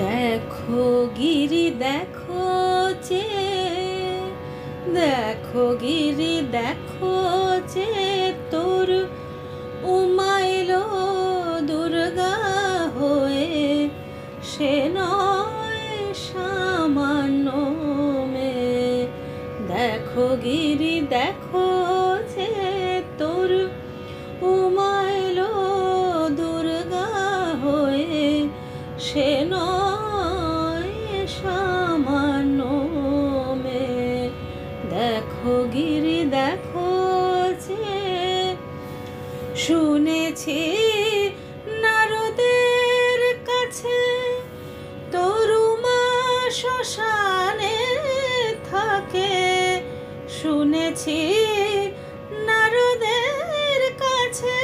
দেখো গিরি দেখো যে, দেখো গিরি দেখো যে তোর উমাইলো দুর্গা হয়ে, সে নয় সামান্য মেয়ে। দেখো গিরি দেখো যে তোর উমাইলো দুর্গা হয়ে, সে নয় সামান্য মেয়ে। দেখো গিরি দেখো যে, শুনেছি নারদের কাছে তরুমা শ্মশানে থাকে। শুনেছি নারদের কাছে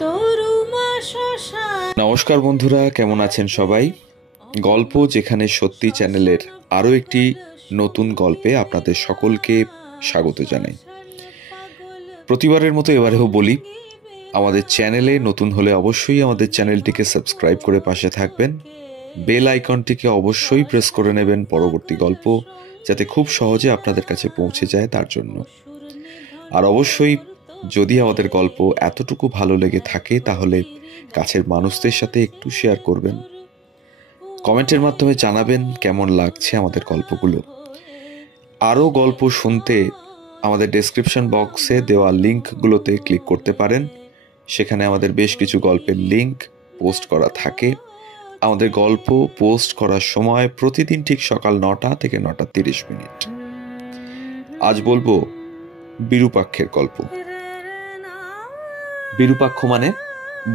তরুমা শ্মশান। নমস্কার বন্ধুরা, কেমন আছেন সবাই? গল্প যেখানে সত্যি চ্যানেলের আরও একটি নতুন গল্পে আপনাদের সকলকে স্বাগত জানাই। প্রতিবারের মতো এবারেও বলি, আমাদের চ্যানেলে নতুন হলে অবশ্যই আমাদের চ্যানেলটিকে সাবস্ক্রাইব করে পাশে থাকবেন। বেল আইকনটিকে অবশ্যই প্রেস করে নেবেন পরবর্তী গল্প যাতে খুব সহজে আপনাদের কাছে পৌঁছে যায় তার জন্য। আর অবশ্যই যদি আমাদের গল্প এতটুকু ভালো লেগে থাকে তাহলে কাছের মানুষদের সাথে একটু শেয়ার করবেন, কমেন্টের মাধ্যমে জানাবেন কেমন লাগছে আমাদের গল্পগুলো। আরও গল্প শুনতে আমাদের ডেসক্রিপশন বক্সে দেওয়া লিঙ্কগুলোতে ক্লিক করতে পারেন। সেখানে আমাদের বেশ কিছু গল্পের লিঙ্ক পোস্ট করা থাকে। আমাদের গল্প পোস্ট করার সময় প্রতিদিন ঠিক সকাল 9টা থেকে 9:30। আজ বলবো বিরূপাক্ষের গল্প। বিরূপাক্ষ মানে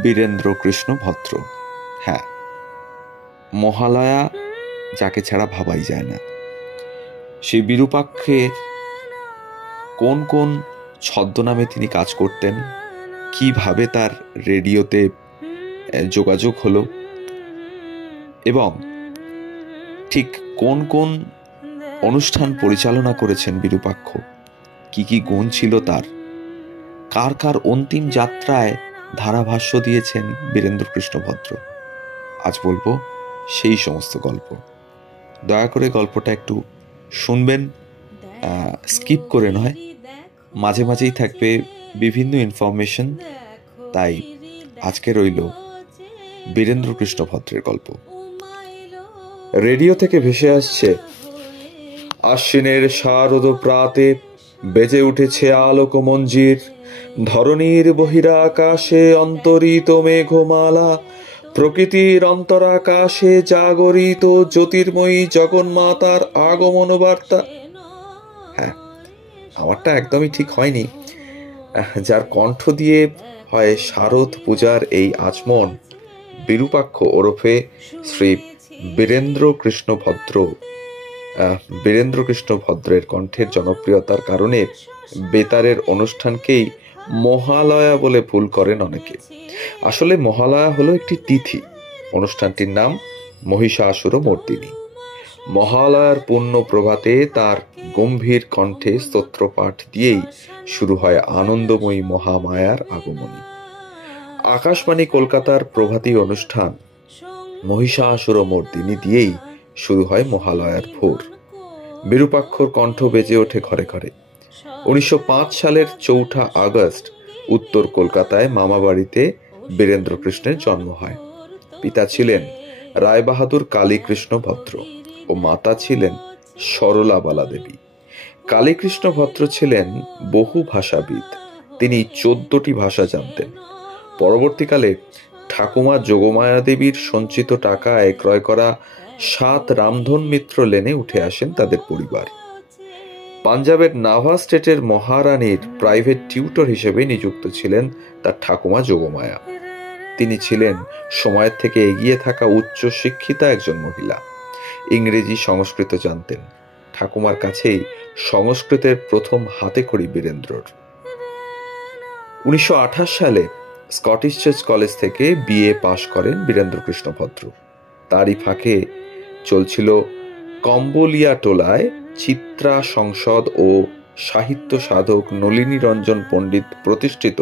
বীরেন্দ্র কৃষ্ণ ভদ্র। হ্যাঁ, মহালয়া যাকে ছাড়া ভাবাই যায় না। সেই বিরূপাক্ষের কোন কোন ছদ্মনামে তিনি কাজ করতেন, কিভাবে তার রেডিওতে যোগাযোগ হলো, এবং ঠিক কোন কোন অনুষ্ঠান পরিচালনা করেছেন বিরূপাক্ষ, কি কি গুণ ছিল তার, কার কার অন্তিম যাত্রায় ধারাভাষ্য দিয়েছেন বীরেন্দ্র কৃষ্ণ ভদ্র, আজ বলবো সেই সমস্ত গল্প। দয়া করে গল্পটা একটু শুনবেন, স্কিপ করে নয়। মাঝে মাঝেই থাকবে বিভিন্ন ইনফরমেশন। তাই আজকে রইল বীরেন্দ্র কৃষ্ণ ভদ্রের গল্প। রেডিও থেকে ভেসে আসছে, আশ্বিনের শারদ প্রাতে বেজে উঠেছে আলোক মঞ্জির। ধরণীর বহিরাকাশে অন্তরিত মেঘমালা, প্রকৃতির অন্তরাকাশে জাগরিত জ্যোতির্ময়ী জগন্মাতার আগমন বার্তা। হ্যাঁ, আমারটা একদমই ঠিক হয়নি। যার কণ্ঠ দিয়ে হয় শারদ পূজার এই আচমন, বিরূপাক্ষ ওরফে শ্রী বীরেন্দ্র কৃষ্ণ ভদ্র। বীরেন্দ্র কৃষ্ণ ভদ্রের কণ্ঠের জনপ্রিয়তার কারণে বেতারের অনুষ্ঠানকেই মহালয়া বলে ভুল করেন অনেকে। আসলে মহালয়া হলো একটি তিথি। অনুষ্ঠানটির নাম মহিষাসুরমর্দিনী। মহালয়ার পূর্ণ প্রভাতে তার গম্ভীর কণ্ঠে স্তোত্রপাঠ দিয়েই শুরু হয় আনন্দময়ী মহামায়ার আগমনী। আকাশবাণী কলকাতার প্রভাতী অনুষ্ঠান মহিষাসুরমর্দিনী দিয়েই শুরু হয় মহালয়ার ভোর। বিরূপাক্ষর কণ্ঠ বেজে ওঠে ঘরে ঘরে। 1905 সালের 4 আগস্ট উত্তর কলকাতায় মামাবাড়িতে বীরেন্দ্র কৃষ্ণের জন্ম হয়। পিতা ছিলেন রায়বাহাদুর কালীকৃষ্ণ ভদ্র ও মাতা ছিলেন সরলাবালা দেবী। কালীকৃষ্ণ ভদ্র ছিলেন বহু ভাষাবিদ। তিনি 14টি ভাষা জানতেন। পরবর্তীকালে ঠাকুমা যোগমায়া দেবীর সঞ্চিত টাকায় ক্রয় করা 7 রামধন মিত্র লেনে উঠে আসেন তাদের পরিবার। পাঞ্জাবের নাভা স্টেটের মহারানীর প্রাইভেট টিউটর হিসেবে নিযুক্ত ছিলেন তার ঠাকুমা যোগমায়া। তিনি ছিলেন সময়ের থেকে এগিয়ে থাকা উচ্চ শিক্ষিতা একজন মহিলা। ইংরেজি সংস্কৃত জানতেন। ঠাকুমার কাছেই সংস্কৃতের প্রথম হাতেখড়ি বীরেন্দ্রর। 1928 সালে স্কটিশ চার্চ কলেজ থেকে বিএ পাশ করেন বীরেন্দ্র কৃষ্ণ ভদ্র। তারই ফাঁকে চলছিল কম্বোলিয়া টোলায় চিত্রা সংসদ ও সাহিত্য সাধক নলিনী রঞ্জন পণ্ডিত প্রতিষ্ঠিত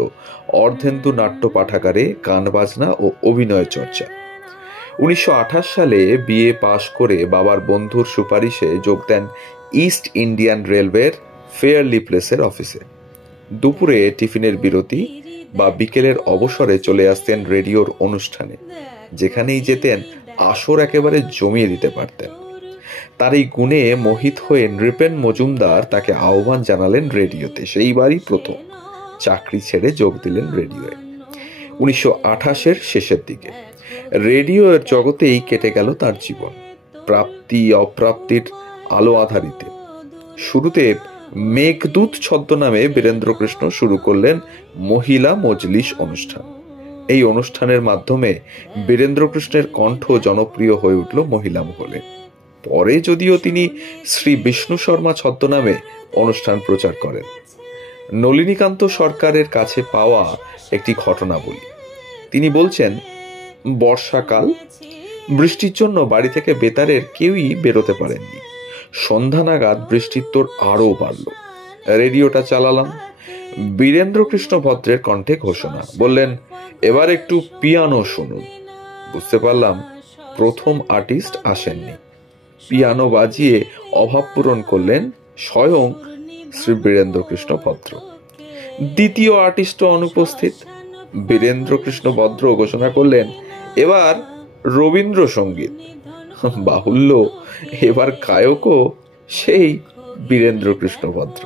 অর্ধেন্দু নাট্য পাঠাগারে গান বাজনা ও অভিনয় চর্চা। 1928 সালে বিএ পাশ করে বাবার বন্ধুর সুপারিশে যোগ দেন ইস্ট ইন্ডিয়ান রেলওয়ের ফেয়ারলি প্লেসের অফিসে। দুপুরে টিফিনের বিরতি বা বিকেলের অবসরে চলে আসতেন রেডিওর অনুষ্ঠানে, যেখানেই যেতেন আসর একেবারে জমিয়ে দিতে পারতেন। তার এই গুণে মোহিত হয়ে নৃপেন মজুমদার তাকে আহ্বান জানালেন রেডিওতে। সেইবারই প্রথম চাকরি ছেড়ে যোগ দিলেন রেডিওয়ে 1928-এর শেষের দিকে। রেডিওর জগতেই কেটে গেল তার জীবন, প্রাপ্তি অপ্রাপ্তির আলো আধারিতে। শুরুতে মেঘদূত ছদ্মনামে বীরেন্দ্রকৃষ্ণ শুরু করলেন মহিলা মজলিস অনুষ্ঠান। এই অনুষ্ঠানের মাধ্যমে বীরেন্দ্রকৃষ্ণের কণ্ঠ জনপ্রিয় হয়ে উঠল মহিলা মহলে। পরে যদিও তিনি শ্রী বিষ্ণু শর্মা ছদ্মনামে অনুষ্ঠান প্রচার করেন। নলিনীকান্ত সরকারের কাছে পাওয়া একটি ঘটনা বলি। তিনি বলছেন, বর্ষাকাল, বৃষ্টির জন্য বাড়ি থেকে বেতারের কেউই বেরোতে পারেননি। সন্ধ্যা নাগাদ বৃষ্টির তোর আরও বাড়ল। রেডিওটা চালালাম। বীরেন্দ্রকৃষ্ণ ভদ্রের কণ্ঠে ঘোষণা, বললেন, এবার একটু পিয়ানো শুনুন। বুঝতে পারলাম প্রথম আর্টিস্ট আসেননি। পিয়ানো বাজিয়ে অভাব পূরণ করলেন স্বয়ং শ্রী বীরেন্দ্রকৃষ্ণ ভদ্র। দ্বিতীয় আর্টিস্টও অনুপস্থিত। বীরেন্দ্রকৃষ্ণ ভদ্র ঘোষণা করলেন, এবার রবীন্দ্রসঙ্গীত। বাহুল্য, এবার গায়কও সেই বীরেন্দ্রকৃষ্ণ ভদ্র।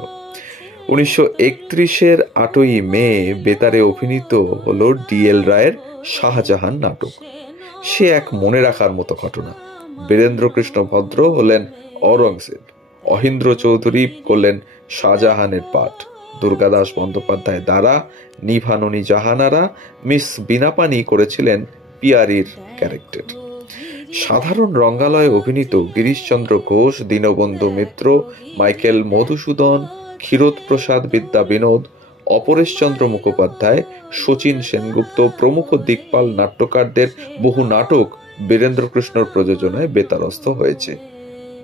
1931-এর 8ই মে বেতারে অভিনীত হলো ডিএল রায়ের শাহজাহান নাটক। সে এক মনে রাখার মতো ঘটনা। বীরেন্দ্রকৃষ্ণ ভদ্র হলেন অরঙ্গজেব, অহিন্দ্র চৌধুরী করলেন শাহজাহানের পাঠ, দুর্গাদাস বন্দ্যোপাধ্যায় দ্বারা নিভাননী জাহানারা, মিস বীণাপানি করেছিলেন পিয়ারির ক্যারেক্টার। সাধারণ রঙ্গালয়ে অভিনীত গিরিশচন্দ্র ঘোষ, দীনবন্ধু মিত্র, মাইকেল মধুসূদন, ক্ষীরোদপ্রসাদ বিদ্যা বিনোদ, অপরেশচন্দ্র মুখোপাধ্যায়, শচীন সেনগুপ্ত প্রমুখ দিকপাল নাট্যকারদের বহু নাটক বীরেন্দ্রকৃষ্ণর প্রযোজনায় বেতারস্থ হয়েছে।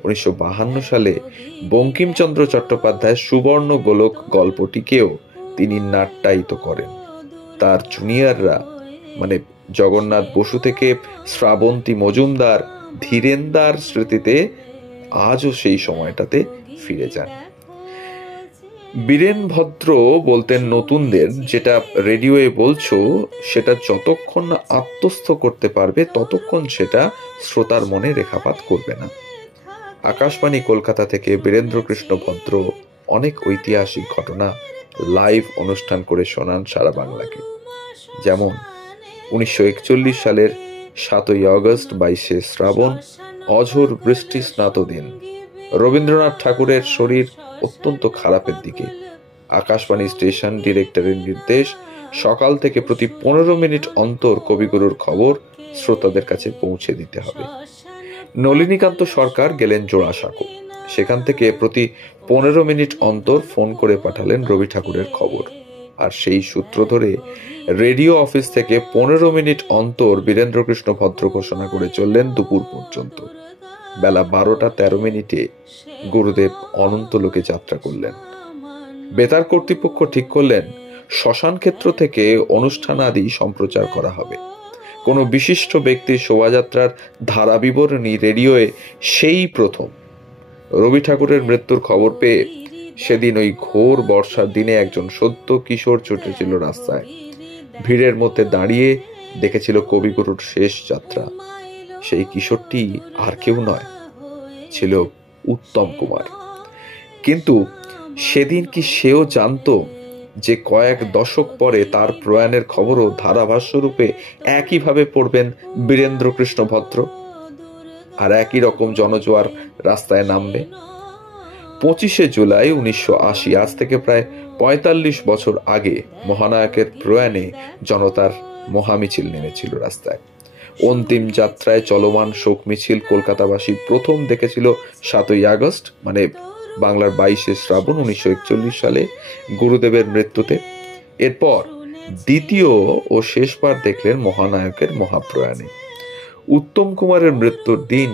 1952 সালে বঙ্কিমচন্দ্র চট্টোপাধ্যায়ের সুবর্ণ গোলক গল্পটিকেও তিনি নাট্যায়িত করেন। তার জুনিয়ররা মানে জগন্নাথ বসু থেকে শ্রাবন্তী মজুমদার, ধীরেন্দার স্মৃতিতে আজও সেই সময়টাতে ফিরে যান। বীরেন ভদ্র বলতেন নতুনদের, যেটা রেডিওয়ে বলছো সেটা যতক্ষণ না আত্মস্থ করতে পারবে ততক্ষণ সেটা শ্রোতার মনে রেখাপাত করবে না। আকাশবাণী কলকাতা থেকে বীরেন্দ্রকৃষ্ণ ভদ্র অনেক ঐতিহাসিক ঘটনা লাইভ অনুষ্ঠান করে শোনান সারা বাংলাকে। যেমন 1941 সালের 7ই আগস্ট 22শে শ্রাবণ, অঝোর বৃষ্টি স্নাত দিন। রবীন্দ্রনাথ ঠাকুরের শরীর অত্যন্ত খারাপের দিকে। আকাশবাণী স্টেশন ডিরেক্টরের নির্দেশ, সকাল থেকে প্রতি 15 মিনিট অন্তর কবিগুরুর খবর শ্রোতাদের কাছে পৌঁছে দিতে হবে। নলিনীকান্ত সরকার গেলেন জোড়াসাঁকো। সেখান থেকে প্রতি 15 মিনিট অন্তর ফোন করে পাঠালেন রবি ঠাকুরের খবর। আর সেই সূত্র ধরে রেডিও অফিস থেকে 15 মিনিট অন্তর বীরেন্দ্রকৃষ্ণ ভদ্র ঘোষণা করে চললেন দুপুর পর্যন্ত। বেলা 12:13 গুরুদেব অনন্তলোকে যাত্রা করলেন। বেতার কর্তৃপক্ষ ঠিক করলেন শ্মশান ক্ষেত্র থেকে অনুষ্ঠান আদি সম্প্রচার করা হবে। কোনো বিশিষ্ট ব্যক্তির শোভাযাত্রার ধারা বিবরণী রেডিওয়ে সেই প্রথম। রবি ঠাকুরের মৃত্যুর খবর পেয়ে সেদিন ওই ঘোর বর্ষার দিনে একজন সদ্য কিশোর ছুটেছিল রাস্তায়। ভিড়ের মধ্যে দাঁড়িয়ে দেখেছিল কবিগুরুর শেষ যাত্রা। সেই কিশোরটি আর কেউ নয়, ছিল উত্তম কুমার। কিন্তু সেদিন কি সেও জানতো যে কয়েক দশক পরে তার প্রয়াণের খবরও ধারাভাষ্য রূপে একইভাবে পড়বেন বীরেন্দ্রকৃষ্ণ ভদ্র, আর একই রকম জনজোয়ার রাস্তায় নামবে? 25শে জুলাই 1980, আজ থেকে প্রায় 45 বছর আগে মহানায়কের প্রয়াণে জনতার মহামিছিল নেমেছিল রাস্তায়। অন্তিম যাত্রায় চলমান শোক মিছিল কলকাতাবাসী প্রথম দেখেছিল 7ই আগস্ট, মানে বাংলার 22শে শ্রাবণ 1941 সালে গুরুদেবের মৃত্যুতে। এরপর দ্বিতীয় ও শেষবার দেখলেন মহানায়কের মহাপ্রয়াণে। উত্তম কুমারের মৃত্যুর দিন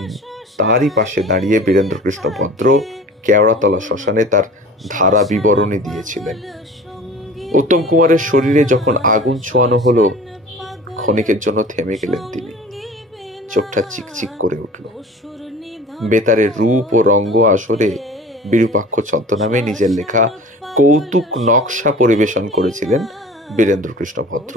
তারই পাশে দাঁড়িয়ে বীরেন্দ্রকৃষ্ণ ভদ্র কেওড়াতলা শ্মশানে তার ধারা বিবরণী দিয়েছিলেন। উত্তম কুমারের শরীরে যখন আগুন ছোঁয়ানো হলো, ক্ষণিকের জন্য থেমে গেলেন তিনি। চোখটা চিকচিক করে উঠল। বেতারের রূপ ও রঙ্গ আসরে বিরূপাক্ষ ছদ্মনামে নিজের লেখা কৌতুক নকশা পরিবেশন করেছিলেন বীরেন্দ্রকৃষ্ণ ভদ্র।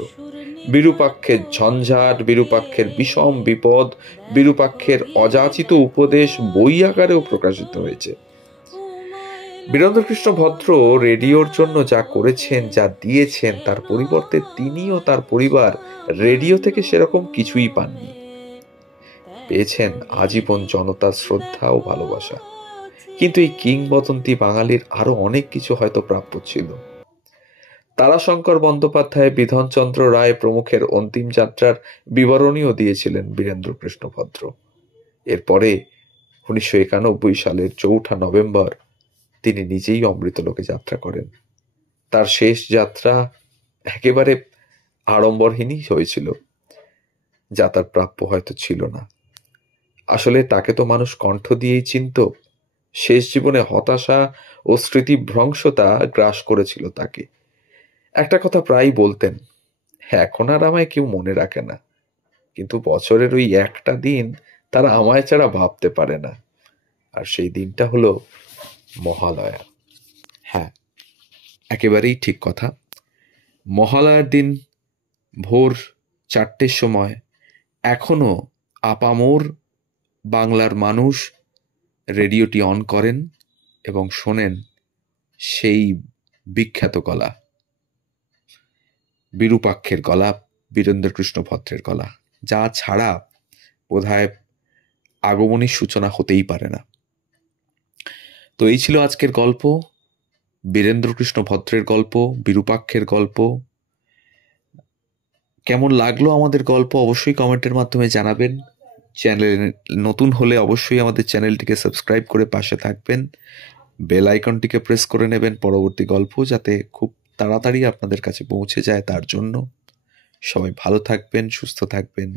বিরূপাক্ষের ঝঞ্ঝাট, বিরূপাক্ষের বিষম বিপদ, বিরূপাক্ষের অযাচিত উপদেশ বই আকারেও প্রকাশিত হয়েছে। বীরেন্দ্রকৃষ্ণ ভদ্র রেডিওর জন্য যা করেছেন, যা দিয়েছেন, তার পরিবর্তে তিনি ও তার পরিবার রেডিও থেকে সেরকম কিছুই পাননি। পেয়েছেন আজীবন জনতার শ্রদ্ধা ও ভালোবাসা। কিন্তু এই কিংবদন্তি বাঙালির আরো অনেক কিছু হয়তো প্রাপ্য ছিল। তারাশঙ্কর বন্দ্যোপাধ্যায়, বিধানচন্দ্র রায় প্রমুখের অন্তিম যাত্রার বিবরণীও দিয়েছিলেন বীরেন্দ্রকৃষ্ণ ভদ্র। এরপরে 1991 সালের 4 নভেম্বর তিনি নিজেই অমৃতলোকে যাত্রা করেন। তার শেষ যাত্রা একেবারে আড়ম্বরহীনই হয়েছিল, যা তার প্রাপ্য হয়তো ছিল না। আসলে তাকে তো মানুষ কণ্ঠ দিয়েই চিনত। শেষ জীবনে হতাশা ও স্মৃতিভ্রংশতা গ্রাস করেছিল তাকে। একটা কথা প্রায় বলতেন, এখন আর আমায় কেউ মনে রাখে না, কিন্তু বছরের ওই একটা দিন তারা আমায় ছাড়া ভাবতে পারে না। আর সেই দিনটা হলো মহালয়া। হ্যাঁ, একেবারেই ঠিক কথা। মহালয়ার দিন ভোর 4টের সময় এখনো আপামোর বাংলার মানুষ রেডিওটি অন করেন এবং শোনেন সেই বিখ্যাত গলা, বিরূপাক্ষের গলা, বীরেন্দ্রকৃষ্ণ ভদ্রের গলা, যা ছাড়া বোধহয় আগমনের সূচনা হতেই পারে না। তো এই ছিল আজকের গল্প, বীরেন্দ্রকৃষ্ণ ভদ্রের গল্প, বিরূপাক্ষের গল্প। কেমন লাগলো আমাদের গল্প অবশ্যই কমেন্টের মাধ্যমে জানাবেন। চ্যানেল নতুন হলে অবশ্যই আমাদের চ্যানেলটিকে সাবস্ক্রাইব করে পাশে থাকবেন। বেল আইকনটিকে প্রেস করে নেবেন পরবর্তী গল্প যাতে খুব তাড়াতাড়ি আপনাদের কাছে পৌঁছে যায়। তার জন্য সবাই ভালো থাকবেন, সুস্থ থাকবেন।